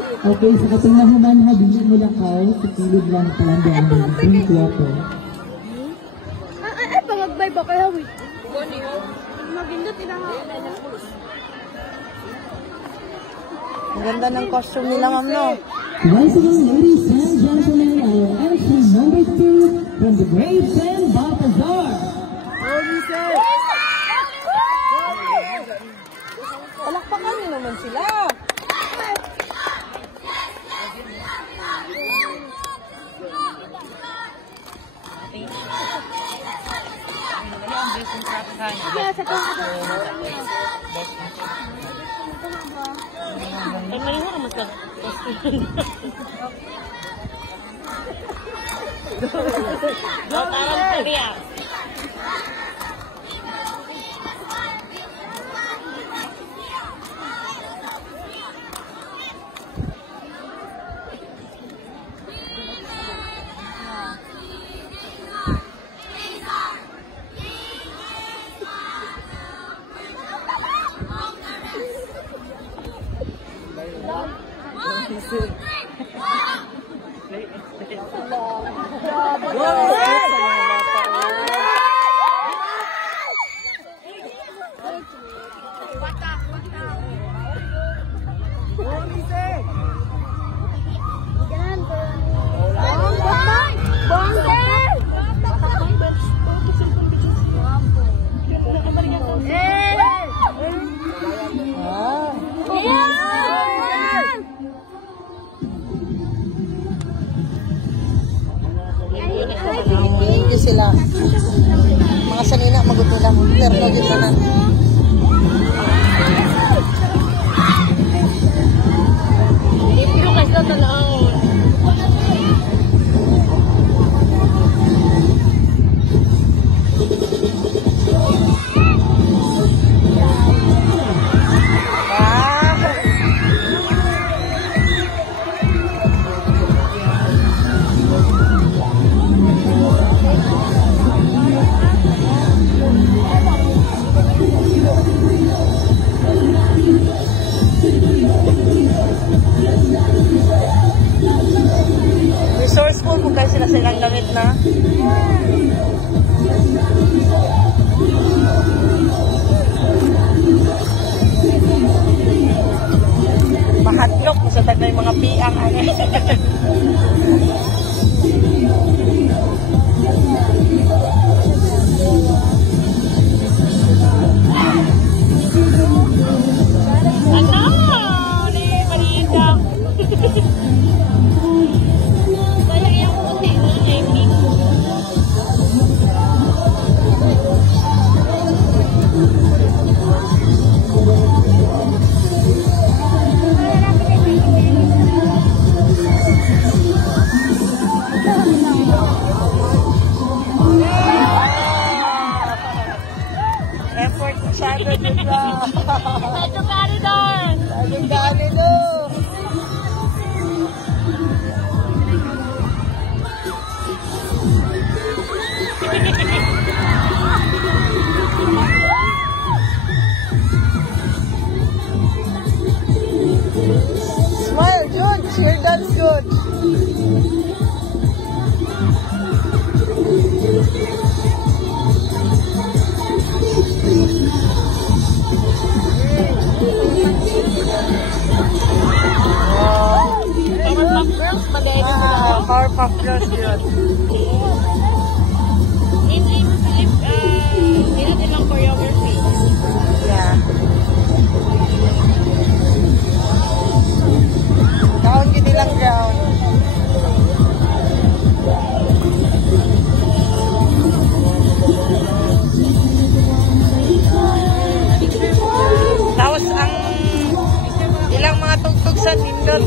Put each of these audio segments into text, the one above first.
Okay, sa katangahan habili mo lang kayo, sa kilid lang palanda ang drink water. Ay, pangagbay ba kayo? Magindot inaha. Ang ganda ng costume nila, ma'am, no? Once again, ladies and gentlemen, our entry number 2 from the Graves and Balthazar. Palakpakan niyo naman sila. Sila mga sanina magutulang terno dito na dito kasi na talaang resourceful kung kayo sila silang gamit na. Mahatlok sa tag na yung mga piang. Effort masyado dito. Medyo gani doon. Medyo gani doon. Smile, good. Cheer dance good. Powerpuff Girls yun. Hindi din lang choreography. Yeah. Kaon gini lang ground. Tapos ang ilang mga tugtog sa nindot.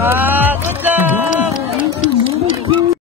Wow!